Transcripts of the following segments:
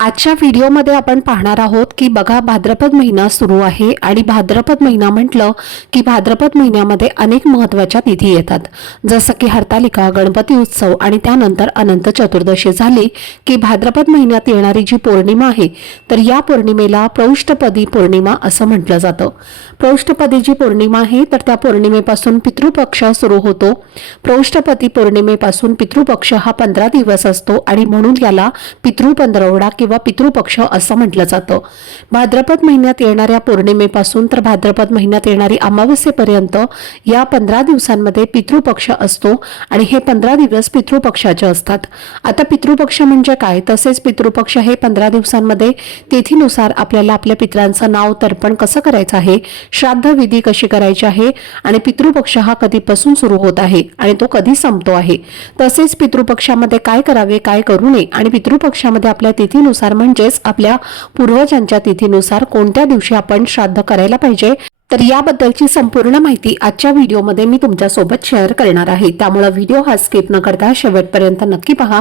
आजच्या व्हिडिओमध्ये आपण पाहणार आहोत की बघा भाद्रपद महिना सुरू आहे आणि भाद्रपद महिना म्हटलं की भाद्रपद महिन्यामध्ये अनेक महत्त्वाच्या तिथी येतात. जसं की हरतालिका गणपती उत्सव आणि त्यानंतर अनंत चतुर्दशी झाली की भाद्रपद महिन्यात येणारी जी पौर्णिमा आहे तर या पौर्णिमेला प्रौष्टपदी पौर्णिमा असं म्हटलं जातं. प्रौष्टपदी जी पौर्णिमा आहे तर त्या पौर्णिमेपासून पितृपक्ष सुरू होतो. प्रौष्टपदी पौर्णिमेपासून पितृपक्ष हा पंधरा दिवस असतो आणि म्हणून याला पितृपंधरवडा किंवा पितृपक्ष असं म्हटलं जातं. भाद्रपद महिन्यात येणाऱ्या पौर्णिमेपासून तर भाद्रपद महिन्यात येणारी अमावस्येपर्यंत या पंधरा दिवसांमध्ये पितृपक्ष असतो आणि हे पंधरा दिवस पितृपक्षाचे असतात. आता पितृपक्ष म्हणजे काय? तसेच पितृपक्ष हे पंधरा दिवसांमध्ये तिथीनुसार आपल्याला आपल्या पित्रांचं नाव तर्पण कसं करायचं आहे? श्राद्ध विधी कशी करायची आहे? आणि पितृपक्ष हा कधीपासून सुरू होत आहे आणि तो कधी संपतो आहे? तसेच पितृपक्षामध्ये काय करावे काय करू नये? आणि पितृपक्षामध्ये आपल्या तिथीनुसार म्हणजेच आपल्या पूर्वजांच्या तिथीनुसार कोणत्या दिवशी आपण श्राद्ध करायला पाहिजे तर याबद्दलची संपूर्ण माहिती आजच्या व्हिडिओमध्ये मी तुमच्यासोबत शेअर करणार आहे. त्यामुळे व्हिडिओ हा स्किप न करता शेवटपर्यंत नक्की पहा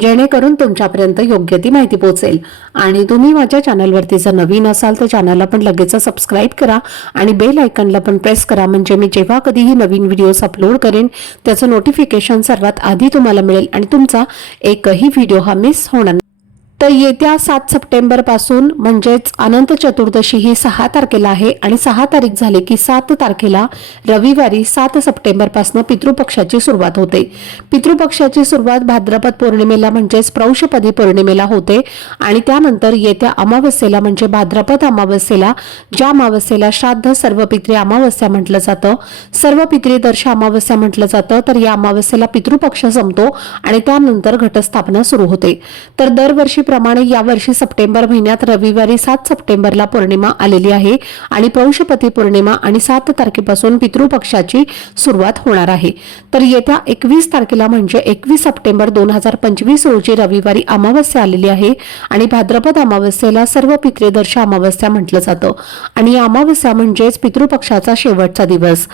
जेणेकरून तुमच्यापर्यंत योग्य ती माहिती पोहोचेल. आणि तुम्ही माझ्या चॅनलवरती जर नवीन असाल तर चॅनलला पण लगेच सबस्क्राईब करा आणि बेल आयकनला पण प्रेस करा. म्हणजे मी जेव्हा कधीही नवीन व्हिडिओज अपलोड करेन त्याचं नोटिफिकेशन सर्वात आधी तुम्हाला मिळेल आणि तुमचा एकही व्हिडिओ हा मिस होणार तर येत्या सात सप्टेंबरपासून म्हणजेच अनंत चतुर्दशी ही सहा तारखेला आहे आणि सहा तारीख झाली की सात तारखेला रविवारी सात सप्टेंबरपासून पितृपक्षाची सुरुवात होते. पितृपक्षाची सुरुवात भाद्रपद पौर्णिमेला म्हणजेच प्रौषपदी पौर्णिमेला होते आणि त्यानंतर येत्या अमावस्येला म्हणजे भाद्रपद अमावस्येला ज्या अमावस्येला श्राद्ध सर्व पित्री अमावस्या म्हटलं जातं सर्व पित्री दर्श अमावस्या म्हटलं जातं तर या अमावस्येला पितृपक्ष संपतो आणि त्यानंतर घटस्थापना सुरू होते. तर दरवर्षी दरवर्षीप्रमाणे यावर्षी सप्टेंबर महिन्यात रविवारी सात सप्टेंबरला पौर्णिमा आलेली आहे आणि पौषपती पौर्णिमा आणि सात तारखेपासून पितृपक्षाची सुरुवात होणार आहे. तर येत्या एकवीस तारखेला म्हणजे एकवीस सप्टेंबर दोन हजार पंचवीस रोजी रविवारी अमावस्या आलेली आहे आणि भाद्रपद अमावस्येला सर्व पितृदर्श अमावस्या म्हटलं जातं. आणि अमावस्या म्हणजेच पितृपक्षाचा शेवटचा दिवस.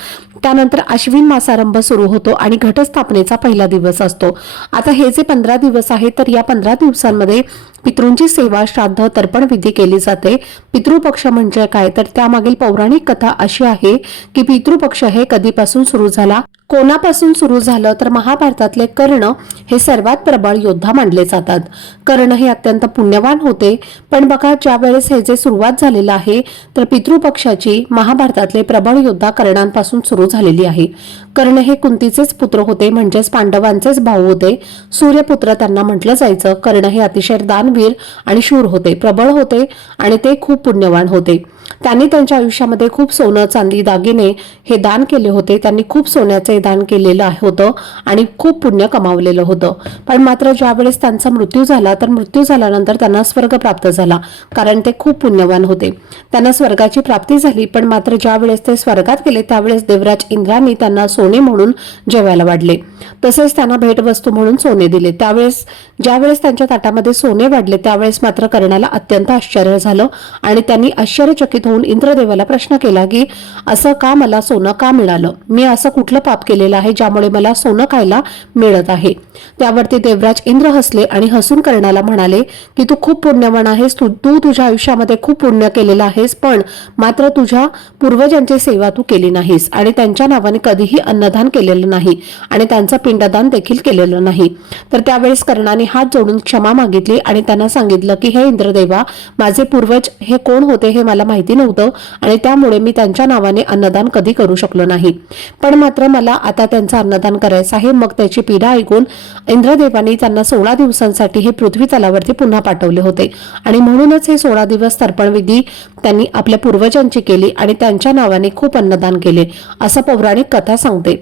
त्यानंतर अश्विन मासारंभ सुरू होतो आणि घटस्थापनेचा पहिला दिवस असतो. आता हे जे पंधरा दिवस आहेत तर या पंधरा दिवसांमध्ये पितृंची सेवा श्राद्ध तर्पण विधी केली जाते. पितृपक्ष म्हणजे काय? तर त्यामागील पौराणिक कथा अशी आहे की पितृपक्ष हे कधीपासून सुरू झाला? कोणापासून सुरू झालं तर महाभारतातले कर्ण हे सर्वात प्रबळ योद्धा मानले जातात. कर्ण हे अत्यंत पुण्यवान होते पण बघा ज्या वेळेस हे जे सुरुवात झालेलं आहे तर पितृपक्षाची महाभारतातले प्रबळ योद्धा कर्णांपासून सुरू झालेली आहे. कर्ण हे कुंतीचेच पुत्र होते म्हणजेच पांडवांचेच भाऊ होते. सूर्यपुत्र त्यांना म्हटलं जायचं कर्ण हे अतिशय दानवीर आणि शूर होते प्रबळ होते आणि ते खूप पुण्यवान होते. त्यांनी त्यांच्या आयुष्यामध्ये खूप सोनं चांदी दागिने हे दान केले होते. त्यांनी खूप सोन्याचे दान केलेलं होतं आणि खूप पुण्य कमावलेलं होतं. पण मात्र ज्यावेळेस त्यांचा मृत्यू झाला तर मृत्यू झाल्यानंतर त्यांना स्वर्ग प्राप्त झाला कारण ते खूप पुण्यवान होते. त्यांना स्वर्गाची प्राप्ती झाली पण मात्र ज्यावेळेस ते स्वर्गात गेले त्यावेळेस देवराज इंद्रांनी त्यांना सोने म्हणून जेवायला वाढले. तसेच त्यांना भेटवस्तू म्हणून सोने दिले. त्यावेळेस ज्यावेळेस त्यांच्या ताटामध्ये सोने वाढले त्यावेळेस मात्र कर्णाला अत्यंत आश्चर्य झालं आणि त्यांनी आश्चर्यचकित होऊन इंद्रदेवाला प्रश्न केला की असं का मला सोनं का मिळालं? मी असं कुठलं पाप केलेलं आहे ज्यामुळे मला सोनं खायला मिळत आहे. त्यावरती देवराज इंद्र हसले आणि हसून कर्णाला म्हणाले की तू खूप पुण्यवान आहेस तू तू तुझ्या आयुष्यामध्ये खूप पुण्य केलेलं आहेस पण मात्र तुझ्या पूर्वजांची सेवा तू केली नाहीस आणि त्यांच्या नावाने कधीही अन्नदान केलेलं नाही आणि त्यांचं पिंडदान देखील केलेलं नाही. तर त्यावेळेस कर्णाने हात जोडून क्षमा मागितली आणि त्यांना सांगितलं की हे इंद्रदेवा माझे पूर्वज हे कोण होते हे मला माहिती नव्हतं आणि त्यामुळे मी त्यांच्या नावाने अन्नदान कधी करू शकलो नाही. पण मात्र मला आता त्यांचा अन्नदान करायचं आहे. मग त्याची पीडा ऐकून इंद्रदेवांनी त्यांना सोळा दिवसांसाठी हे पृथ्वी तलावरती पुन्हा पाठवले होते. आणि म्हणूनच हे सोळा दिवस तर्पणविधी त्यांनी आपल्या पूर्वजांची केली आणि त्यांच्या नावाने खूप अन्नदान केले असं पौराणिक कथा सांगते.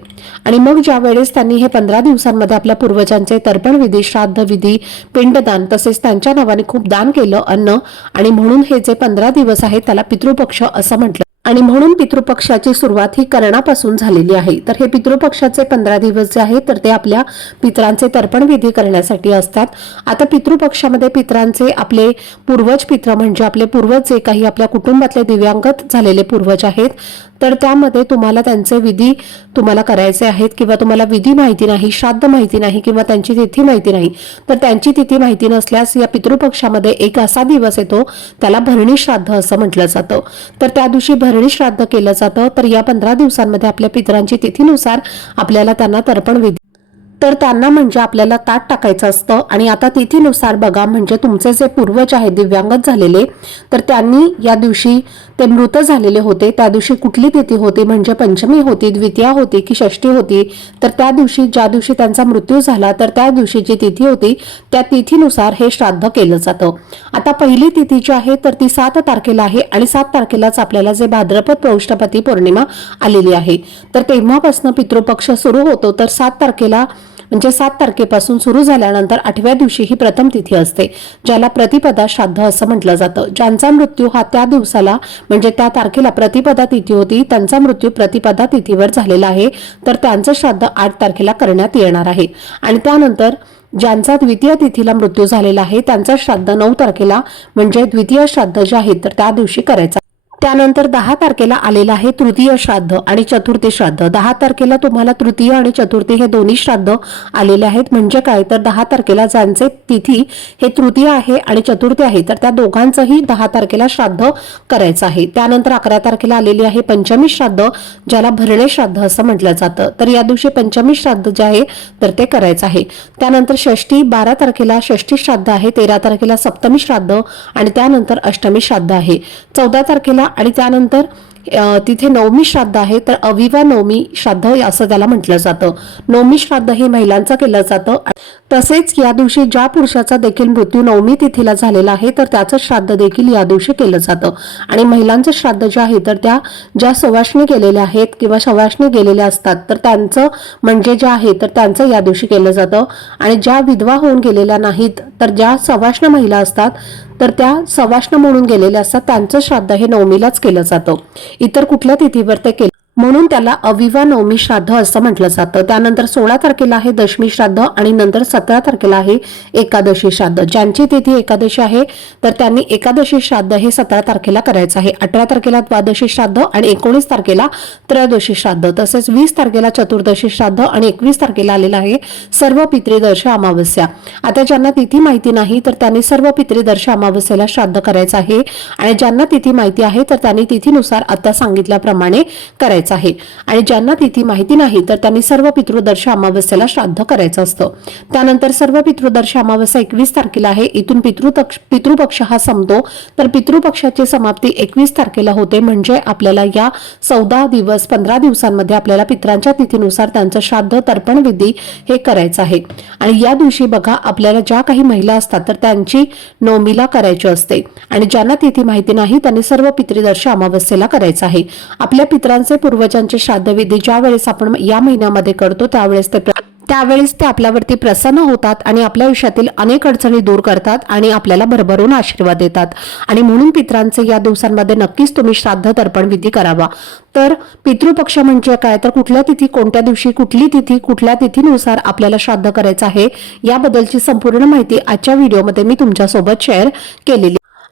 आणि मग ज्या वेळेस त्यांनी हे पंधरा दिवसांमध्ये आपल्या पूर्वजांचे तर्पणविधी श्राद्धविधी पिंडदान तसेच त्यांच्या नावाने खूप दान केलं अन्न आणि म्हणून हे जे पंधरा दिवस आहेत त्याला पितृपक्ष असं म्हटलं आणि म्हणून पितृपक्षाची सुरुवात ही कर्णापासून झालेली आहे. तर हे पितृपक्षाचे पंधरा दिवस जे आहेत तर ते आपल्या पितरांचे तर्पण विधी करण्यासाठी असतात. आता पितृपक्षामध्ये पितरांचे आपले पूर्वज पित्र म्हणजे आपले पूर्वज जे काही आपल्या कुटुंबातले दिव्यांगत झालेले पूर्वज आहेत तर त्यामध्ये तुम्हाला त्यांचे विधी तुम्हाला करायचे आहेत किंवा तुम्हाला विधी माहिती नाही श्राद्ध माहिती नाही किंवा त्यांची तिथी माहिती नाही तर त्यांची तिथी माहिती नसल्यास या पितृपक्षामध्ये एक असा दिवस येतो त्याला भरणी श्राद्ध असं म्हटलं जातं. तर त्या दिवशी भरणी श्राद्ध केलं जातं. तर या पंधरा दिवसांमध्ये आपल्या पितरांची तिथीनुसार आपल्याला त्यांना तर्पण विधी तर त्यांना म्हणजे आपल्याला ताट टाकायचं असतं. आणि आता तिथीनुसार बघा म्हणजे तुमचे जे पूर्वज आहेत दिव्यांगत झालेले तर त्यांनी या दिवशी ते मृत झालेले होते. त्या दिवशी कुठली तिथी होती? म्हणजे पंचमी होती द्वितीया होती की षष्टी होती? तर त्या दिवशी ज्या दिवशी त्यांचा मृत्यू झाला तर त्या दिवशी जी तिथी होती त्या तिथीनुसार हे श्राद्ध केलं जातं. आता पहिली तिथी जी आहे तर ती सात तारखेला आहे. आणि सात तारखेलाच आपल्याला जे भाद्रपद पौष्टपती पौर्णिमा आलेली आहे. तर तेव्हापासून पितृपक्ष सुरू होतो. तर सात तारखेला म्हणजे सात तारखेपासून सुरू झाल्यानंतर आठव्या दिवशी ही प्रथम तिथी असते ज्याला प्रतिपदा श्राद्ध असं म्हटलं जातं. ज्यांचा मृत्यू हा त्या दिवसाला म्हणजे त्या तारखेला प्रतिपदा तिथी होती त्यांचा मृत्यू प्रतिपदा तिथीवर झालेला आहे तर त्यांचं श्राद्ध आठ तारखेला करण्यात येणार आहे. आणि त्यानंतर ज्यांचा द्वितीय तिथीला मृत्यू झालेला आहे त्यांचं श्राद्ध नऊ तारखेला म्हणजे द्वितीय श्राद्ध जे आहे तर त्या दिवशी करायचा त्यानंतर दहा तारखेला आलेला आहे तृतीय श्राद्ध आणि चतुर्थी श्राद्ध. दहा तारखेला तुम्हाला तृतीय आणि चतुर्थी हे दोन्ही श्राद्ध आलेले आहेत. म्हणजे काय? तर दहा तारखेला ज्यांचे तिथी हे तृतीय आहे आणि चतुर्थी आहे तर त्या दोघांचंही दहा तारखेला श्राद्ध करायचं आहे. त्यानंतर अकरा तारखेला आलेली आहे पंचमी श्राद्ध ज्याला भरणे श्राद्ध असं म्हटलं जातं. तर या दिवशी पंचमी श्राद्ध जे आहे तर ते करायचं आहे. त्यानंतर षष्टी बारा तारखेला षष्टी श्राद्ध आहे तेरा तारखेला सप्तमी श्राद्ध आणि त्यानंतर अष्टमी श्राद्ध आहे. चौदा तारखेला आणि त्यानंतर तिथे नवमी श्राद्ध आहे तर अविवा नवमी श्राद्ध असं त्याला म्हटलं जातं. नवमी श्राद्ध हे महिलांचं केलं जातं. तसेच या दिवशी ज्या पुरुषाचा देखील मृत्यू नवमी तिथीला झालेला आहे तर त्याचं श्राद्ध देखील या दिवशी केलं जातं. आणि महिलांचं श्राद्ध जे आहे तर त्या ज्या सवाशणी केलेल्या आहेत किंवा सवाशणी गेलेल्या असतात तर त्यांचं म्हणजे जे आहे तर त्यांचं या दिवशी केलं जातं. आणि ज्या विधवा होऊन गेलेल्या नाहीत तर ज्या सवाष्ण महिला असतात तर त्या सवाष्ण म्हणून गेलेल्या असतात त्यांचं श्राद्ध हे नवमीलाच केलं जातं. इतर कुठल्या तिथीवर ते केलं म्हणून त्याला अविवा नवमी श्राद्ध असं म्हटलं जातं. त्यानंतर सोळा तारखेला आहे दशमी श्राद्ध आणि नंतर सतरा तारखेला आहे एकादशी श्राद्ध. ज्यांची तिथी एकादशी आहे तर त्यांनी एकादशी श्राद्ध हे सतरा तारखेला करायचं आहे. अठरा तारखेला द्वादशी श्राद्ध आणि एकोणीस तारखेला त्रयोदशी श्राद्ध. तसेच वीस तारखेला चतुर्दशी श्राद्ध आणि एकवीस तारखेला आलेला आहे सर्व पितृदर्श अमावस्या. आता ज्यांना तिथी माहिती नाही तर त्यांनी सर्व पितृदर्श अमावस्येला श्राद्ध करायचं आहे. आणि ज्यांना तिथी माहिती आहे तर त्यांनी तिथीनुसार आता सांगितल्याप्रमाणे करायचं करायचं आहे. आणि ज्यांना तिथी माहिती नाही तर त्यांनी सर्व पितृदर्श अमावस्येला श्राद्ध करायचं असतं. त्यानंतर सर्व पितृदर्श अमावस्या एकवीस तारखेला आहे. इथून पितृपक्ष पितृपक्ष हा संपतो. तर पितृपक्षाची समाप्ती एकवीस तारखेला होते. म्हणजे आपल्याला या चौदा दिवस पंधरा दिवसांमध्ये आपल्याला पित्रांच्या तिथीनुसार त्यांचं श्राद्ध तर्पण विधी हे करायचं आहे. आणि या दिवशी बघा आपल्याला ज्या काही महिला असतात तर त्यांची नवमीला करायची असते. आणि ज्यांना तिथी माहिती नाही त्यांनी सर्व पितृदर्श अमावस्येला करायचं आहे. आपल्या पित्रांचे पूर्वजांचे श्राद्धविधी ज्या वेळेस आपण या महिन्यामध्ये करतो त्यावेळेस ते त्यावेळेस ते आपल्यावरती प्रसन्न होतात आणि आपल्या आयुष्यातील अनेक अडचणी दूर करतात आणि आपल्याला भरभरून आशीर्वाद देतात. आणि म्हणून पित्रांचे या दिवसांमध्ये नक्कीच तुम्ही श्राद्ध तर्पण विधी करावा. तर पितृपक्ष म्हणजे काय? तर कुठल्या तिथी कोणत्या दिवशी कुठली तिथी कुठल्या तिथीनुसार आपल्याला श्राद्ध करायचं आहे याबद्दलची संपूर्ण माहिती आजच्या व्हिडिओमध्ये मी तुमच्यासोबत शेअर केलेली